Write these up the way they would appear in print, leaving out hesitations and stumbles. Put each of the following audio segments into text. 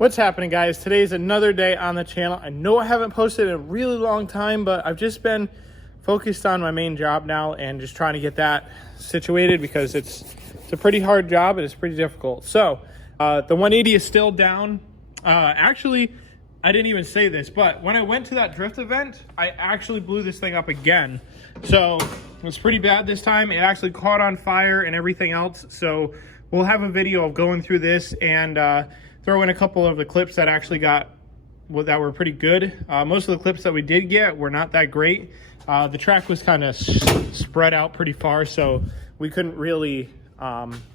What's happening, guys? Today's another day on the channel. I know I haven't posted in a really long time, but I've just been focused on my main job now and just trying to get that situated because it's a pretty hard job and it's pretty difficult. So the 180 is still down. Actually, I didn't even say this, but when I went to that drift event, I actually blew this thing up again. So it was pretty bad this time. It actually caught on fire and everything else. So we'll have a video of going through this and throw in a couple of the clips that actually that were pretty good. Most of the clips that we did get were not that great. The track was kind of spread out pretty far, so we couldn't really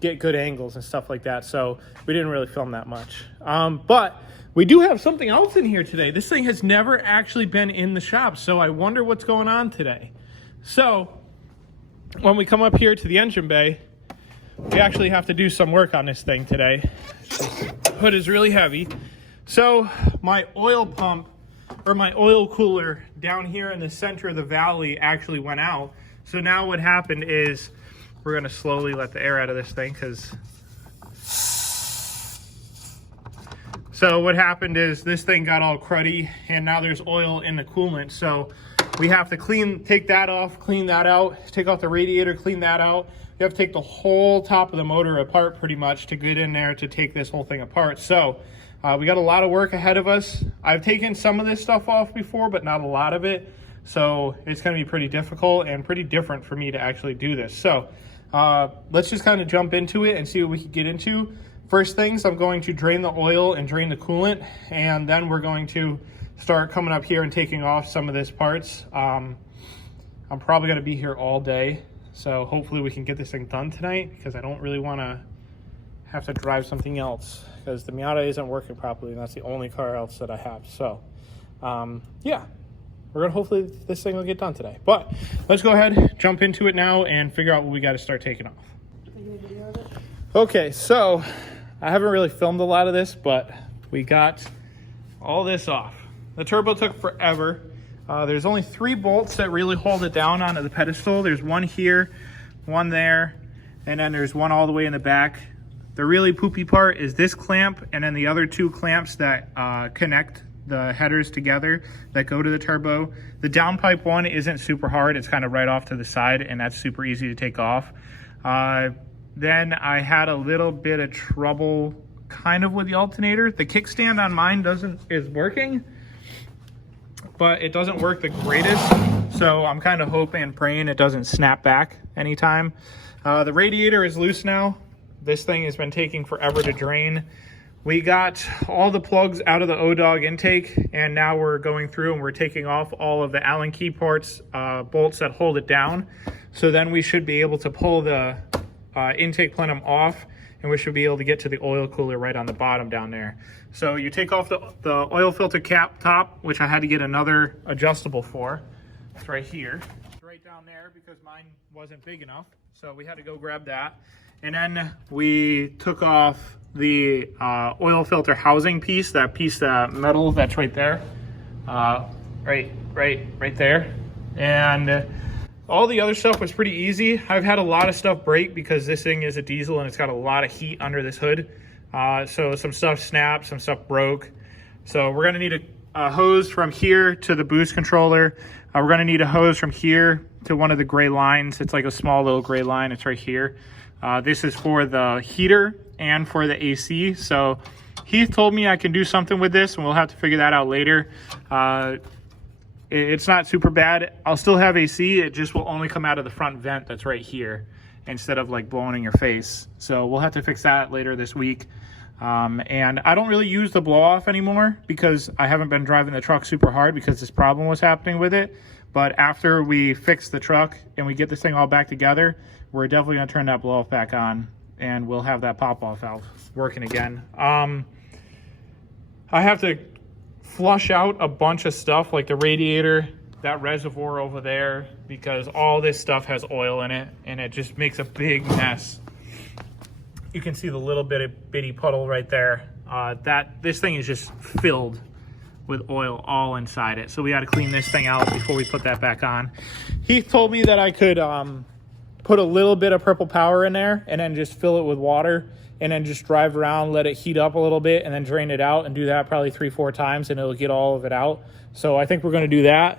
get good angles and stuff like that. So we didn't really film that much. But we do have something else in here today. This thing has never actually been in the shop, so I wonder what's going on today. So when we come up here to the engine bay, we actually have to do some work on this thing today. Hood is really heavy. So my oil pump, or my oil cooler down here in the center of the valley actually went out. So now what happened is we're gonna slowly let the air out of this thing so what happened is this thing got all cruddy and now there's oil in the coolant. So we have to take that off, clean that out, take off the radiator, clean that out. You have to take the whole top of the motor apart pretty much to get in there to take this whole thing apart. So we got a lot of work ahead of us. I've taken some of this stuff off before, but not a lot of it. So it's gonna be pretty difficult and pretty different for me to actually do this. So let's just kind of jump into it and see what we can get into. First things, I'm going to drain the oil and drain the coolant, and then we're going to start coming up here and taking off some of this parts. I'm probably gonna be here all day. So hopefully we can get this thing done tonight because I don't really want to have to drive something else because the Miata isn't working properly and that's the only car else that I have. So yeah, hopefully this thing will get done today. But let's go ahead, jump into it now and figure out what we got to start taking off. Okay, so I haven't really filmed a lot of this, but we got all this off. The turbo took forever. There's only 3 bolts that really hold it down onto the pedestal. There's one here, one there, and then there's one all the way in the back. The really poopy part is this clamp and then the other 2 clamps that connect the headers together that go to the turbo. The downpipe one isn't super hard. It's kind of right off to the side and that's super easy to take off. Then I had a little bit of trouble kind of with the alternator. The kickstand on mine is working, but it doesn't work the greatest. So I'm kind of hoping and praying it doesn't snap back anytime. The radiator is loose now. This thing has been taking forever to drain. We got all the plugs out of the O-Dog intake, and now we're going through and we're taking off all of the Allen key bolts that hold it down. So then we should be able to pull the intake plenum off, and we should be able to get to the oil cooler right on the bottom down there. So you take off the oil filter cap top, which I had to get another adjustable for. It's right here. It's right down there because mine wasn't big enough. So we had to go grab that. And then we took off the oil filter housing piece, that metal that's right there. Right there. And all the other stuff was pretty easy. I've had a lot of stuff break because this thing is a diesel and it's got a lot of heat under this hood. So some stuff snapped, some stuff broke. So we're gonna need a hose from here to the boost controller. We're gonna need a hose from here to one of the gray lines. It's like a small little gray line, it's right here. This is for the heater and for the AC. So Heath told me I can do something with this and we'll have to figure that out later. It's not super bad. I'll still have AC, it just will only come out of the front vent that's right here instead of like blowing in your face. So we'll have to fix that later this week. And I don't really use the blow off anymore because I haven't been driving the truck super hard because this problem was happening with it. But after we fix the truck and we get this thing all back together, we're definitely gonna turn that blow off back on and we'll have that pop off valve working again. I have to flush out a bunch of stuff like the radiator, that reservoir over there, because all this stuff has oil in it and it just makes a big mess. You can see the little bitty puddle right there. This thing is just filled with oil all inside it. So we got to clean this thing out before we put that back on. He told me that I could put a little bit of purple power in there and then just fill it with water and then just drive around, let it heat up a little bit, and then drain it out, and do that probably 3-4 times, and it'll get all of it out. So I think we're going to do that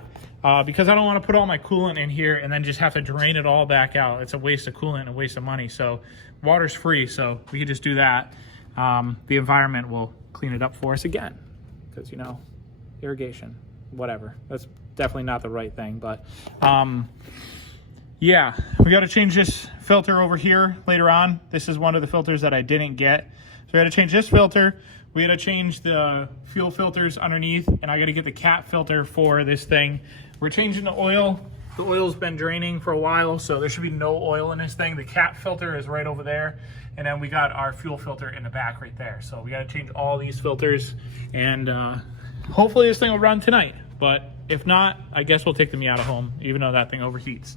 because I don't want to put all my coolant in here and then just have to drain it all back out. It's a waste of coolant and a waste of money. So water's free, so we can just do that. The environment will clean it up for us again because, you know, irrigation, whatever. That's definitely not the right thing, but yeah, we got to change this filter over here later on. This is one of the filters that I didn't get. So we got to change this filter. We got to change the fuel filters underneath, and I got to get the cat filter for this thing. We're changing the oil. The oil's been draining for a while, so there should be no oil in this thing. The cat filter is right over there, and then we got our fuel filter in the back right there. So we got to change all these filters, and hopefully this thing will run tonight. But if not, I guess we'll take the Miata home, even though that thing overheats.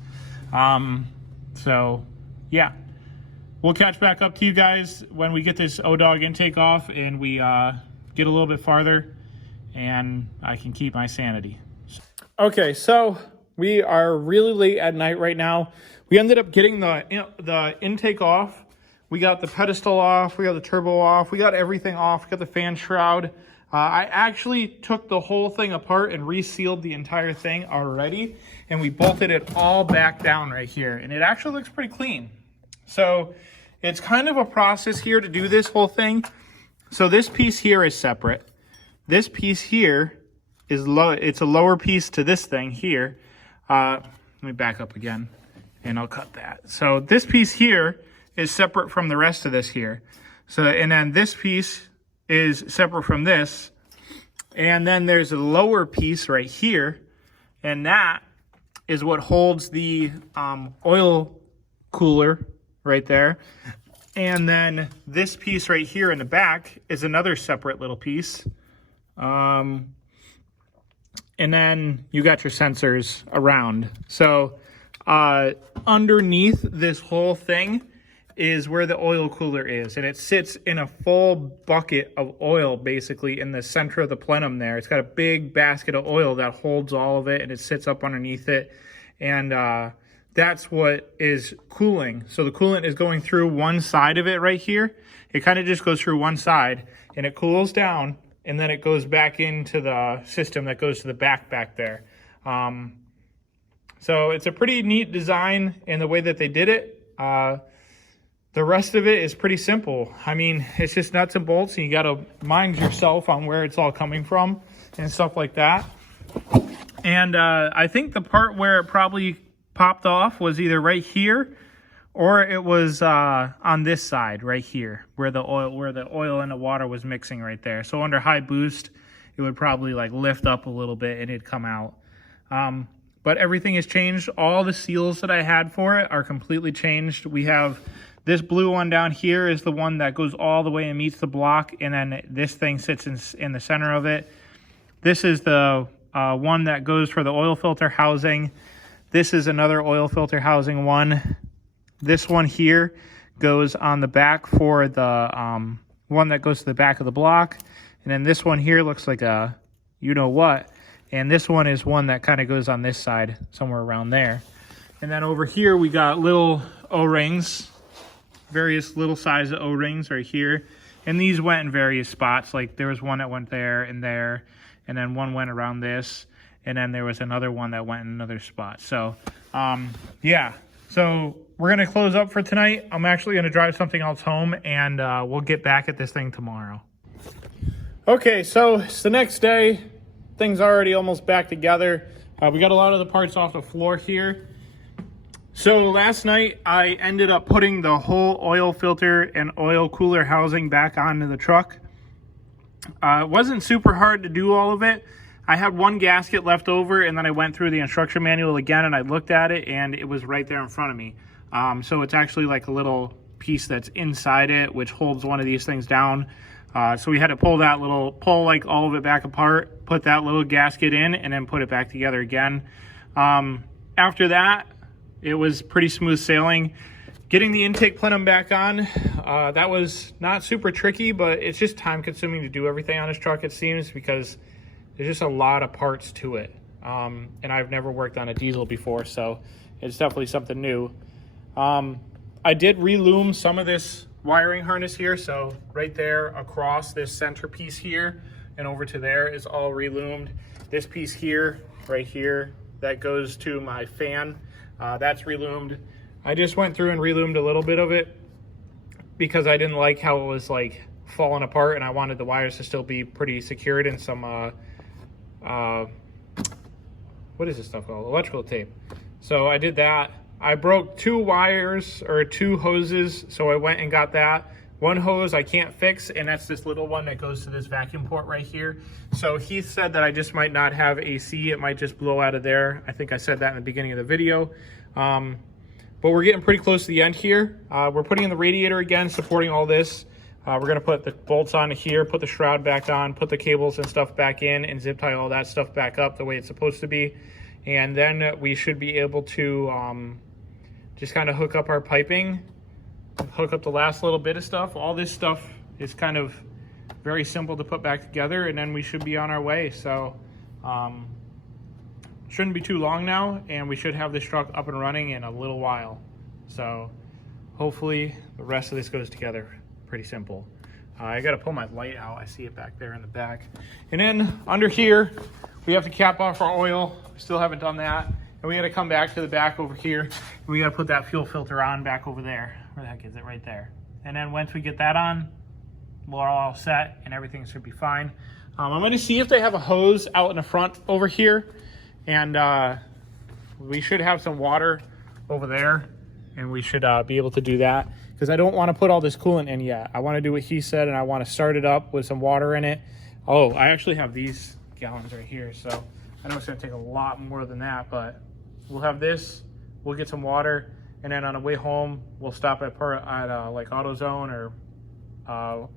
So yeah, we'll catch back up to you guys when we get this O-Dog intake off and we get a little bit farther and I can keep my sanity. Okay, so we are really late at night right now. We ended up getting the intake off. We got the pedestal off. We got the turbo off. We got everything off. We got the fan shroud. I actually took the whole thing apart and resealed the entire thing already, and we bolted it all back down right here, and it actually looks pretty clean. So it's kind of a process here to do this whole thing. So this piece here is separate. This piece here is low. It's a lower piece to this thing here. Let me back up again, and I'll cut that. So this piece here is separate from the rest of this here. So, and then this piece is separate from this, and then there's a lower piece right here, and that is what holds the oil cooler right there. And then this piece right here in the back is another separate little piece, and then you got your sensors around. So underneath this whole thing is where the oil cooler is, and it sits in a full bucket of oil basically in the center of the plenum there. It's got a big basket of oil that holds all of it, and it sits up underneath it, and that's what is cooling. So the coolant is going through one side of it right here. It kind of just goes through one side, and it cools down, and then it goes back into the system that goes to the back there. So it's a pretty neat design in the way that they did it. The rest of it is pretty simple. I mean, it's just nuts and bolts, and you got to mind yourself on where it's all coming from and stuff like that. And I think the part where it probably popped off was either right here or it was on this side right here where the oil and the water was mixing right there. So under high boost, it would probably like lift up a little bit and it'd come out. But everything has changed. All the seals that I had for it are completely changed. We have this blue one down here is the one that goes all the way and meets the block, and then this thing sits in the center of it. This is the one that goes for the oil filter housing. This is another oil filter housing one. This one here goes on the back for the one that goes to the back of the block. And then this one here looks like a you-know-what. And this one is one that kind of goes on this side, somewhere around there. And then over here we got little O-rings, various little size of O-rings right here. And these went in various spots. Like there was one that went there, and then one went around this. And then there was another one that went in another spot. So, yeah. So we're going to close up for tonight. I'm actually going to drive something else home, and we'll get back at this thing tomorrow. Okay, so it's the next day. Things already almost back together. We got a lot of the parts off the floor here. So last night I ended up putting the whole oil filter and oil cooler housing back onto the truck. It wasn't super hard to do all of it. I had one gasket left over, and then I went through the instruction manual again and I looked at it, and it was right there in front of me. So it's actually like a little piece that's inside it, which holds one of these things down. So we had to pull like all of it back apart, put that little gasket in, and then put it back together again. After that, it was pretty smooth sailing. Getting the intake plenum back on, that was not super tricky, but it's just time consuming to do everything on this truck, it seems, because there's just a lot of parts to it. And I've never worked on a diesel before, so it's definitely something new. I did relume some of this wiring harness here. So right there across this centerpiece here and over to there is all reloomed. This piece here, right here, that goes to my fan, that's reloomed. I just went through and reloomed a little bit of it because I didn't like how it was like falling apart, and I wanted the wires to still be pretty secured in some what is this stuff called? Electrical tape. So I did that. I broke 2 wires or 2 hoses, so I went and got that. One hose I can't fix, and that's this little one that goes to this vacuum port right here. So he said that I just might not have AC. It might just blow out of there. I think I said that in the beginning of the video. But we're getting pretty close to the end here. We're putting in the radiator again, supporting all this. We're gonna put the bolts on here, put the shroud back on, put the cables and stuff back in, and zip tie all that stuff back up the way it's supposed to be. And then we should be able to just kind of hook up our piping, hook up the last little bit of stuff. All this stuff is kind of very simple to put back together, and then we should be on our way. So shouldn't be too long now, and we should have this truck up and running in a little while. So hopefully the rest of this goes together pretty simple. I got to pull my light out. I see it back there in the back. And then under here, we have to cap off our oil. We still haven't done that. And we got to come back to the back over here. And we got to put that fuel filter on back over there. Where the heck is it? Right there. And then once we get that on, we're all set and everything should be fine. I'm going to see if they have a hose out in the front over here. And we should have some water over there. And we should be able to do that. Because I don't want to put all this coolant in yet. I want to do what he said, and I want to start it up with some water in it. Oh, I actually have these gallons right here, so I know it's going to take a lot more than that, but we'll have this, we'll get some water, and then on the way home, we'll stop at like AutoZone or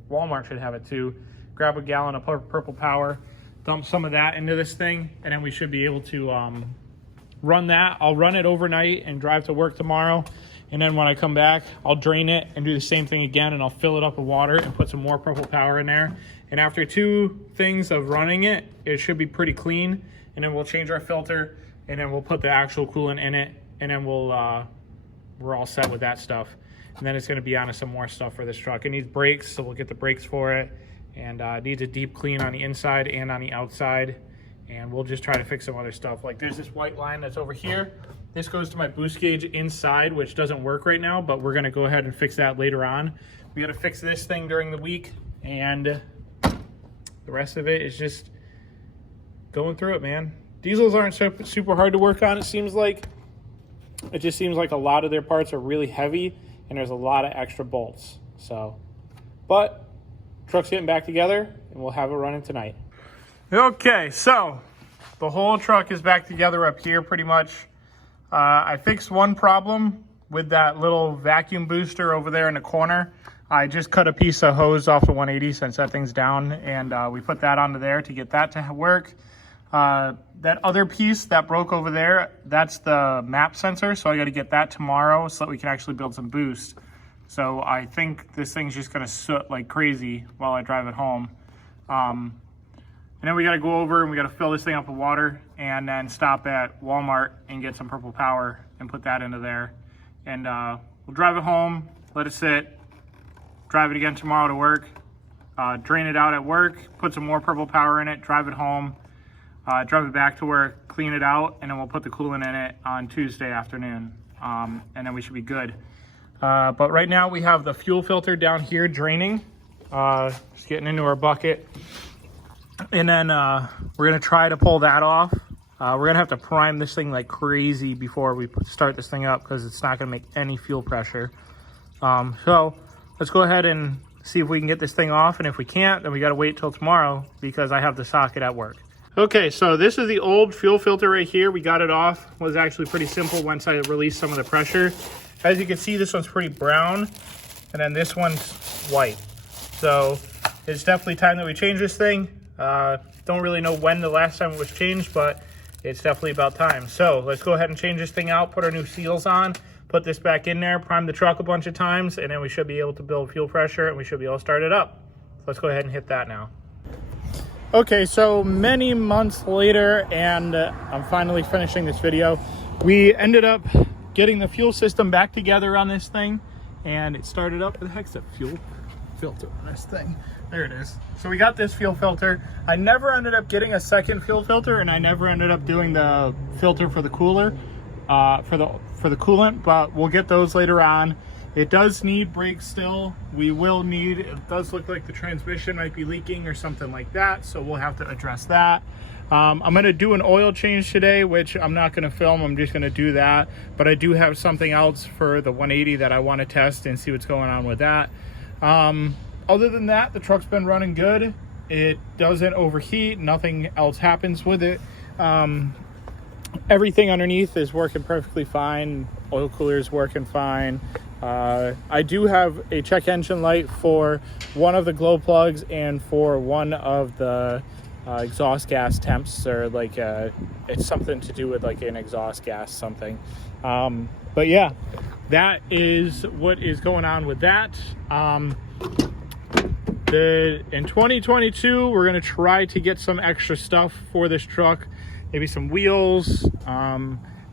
Walmart should have it too. Grab a gallon of Purple Power, dump some of that into this thing, and then we should be able to run that. I'll run it overnight and drive to work tomorrow. And then when I come back, I'll drain it and do the same thing again, and I'll fill it up with water and put some more Purple Power in there. And after 2 things of running it, it should be pretty clean. And then we'll change our filter, and then we'll put the actual coolant in it, and then we're all set with that stuff. And then it's going to be on to some more stuff for this truck. It needs brakes, so we'll get the brakes for it. And it needs a deep clean on the inside and on the outside. And we'll just try to fix some other stuff. Like there's this white line that's over here. This goes to my boost gauge inside, which doesn't work right now, but we're gonna go ahead and fix that later on. We gotta fix this thing during the week, and the rest of it is just going through it, man. Diesels aren't super hard to work on, it seems like. It just seems like a lot of their parts are really heavy, and there's a lot of extra bolts. So, but truck's getting back together, and we'll have it running tonight. Okay, so the whole truck is back together up here pretty much. I fixed one problem with that little vacuum booster over there in the corner. I just cut a piece of hose off the 180 since that thing's down, and we put that onto there to get that to work. That other piece that broke over there, that's the map sensor, so I got to get that tomorrow so that we can actually build some boost. So I think this thing's just going to soot like crazy while I drive it home. And then we got to go over and we got to fill this thing up with water and then stop at Walmart and get some Purple Power and put that into there. And we'll drive it home, let it sit, drive it again tomorrow to work, drain it out at work, put some more Purple Power in it, drive it home, drive it back to work, clean it out, and then we'll put the coolant in it on Tuesday afternoon. And then we should be good. But right now we have the fuel filter down here draining, just getting into our bucket. And then we're gonna try to pull that off. We're gonna have to prime this thing like crazy before we start this thing up because it's not gonna make any fuel pressure. So let's go ahead and see if we can get this thing off. And if we can't, then we gotta wait till tomorrow because I have the socket at work. Okay, so this is the old fuel filter right here. We got it off. It was actually pretty simple once I released some of the pressure. As you can see, this one's pretty brown, and then this one's white. So it's definitely time that we change this thing. Don't really know when the last time it was changed, but it's definitely about time. So let's go ahead and change this thing out, put our new seals on, put this back in there, prime the truck a bunch of times, and then we should be able to build fuel pressure and we should be able to start it up. So let's go ahead and hit that now. Okay, so many months later, and I'm finally finishing this video. We ended up getting the fuel system back together on this thing, and it started up. Where the heck's that fuel filter on this thing? There it is. So we got this fuel filter. I never ended up getting a second fuel filter, and I never ended up doing the filter for the cooler, for the coolant, but we'll get those later on. It does need brakes still. It does look like the transmission might be leaking or something like that, so we'll have to address that. I'm gonna do an oil change today, which I'm not gonna film, I'm just gonna do that. But I do have something else for the 180 that I wanna test and see what's going on with that. Other than that, the truck's been running good. It doesn't overheat, nothing else happens with it. Everything underneath is working perfectly fine. Oil cooler is working fine. I do have a check engine light for one of the glow plugs and for one of the exhaust gas temps, or like it's something to do with like an exhaust gas something. But yeah, that is what is going on with that. In 2022, we're gonna try to get some extra stuff for this truck, maybe some wheels,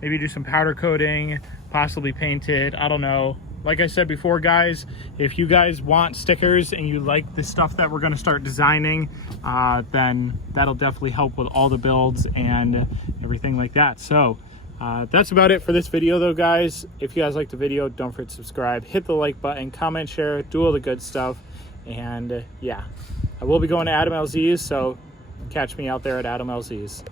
maybe do some powder coating, possibly paint it. I don't know. Like I said before, guys, if you guys want stickers and you like the stuff that we're going to start designing, then that'll definitely help with all the builds and everything like that. So that's about it for this video though, guys. If you guys like the video, don't forget to subscribe, hit the like button, comment, share, do all the good stuff. And yeah, I will be going to Adam LZ's, so catch me out there at Adam LZ's.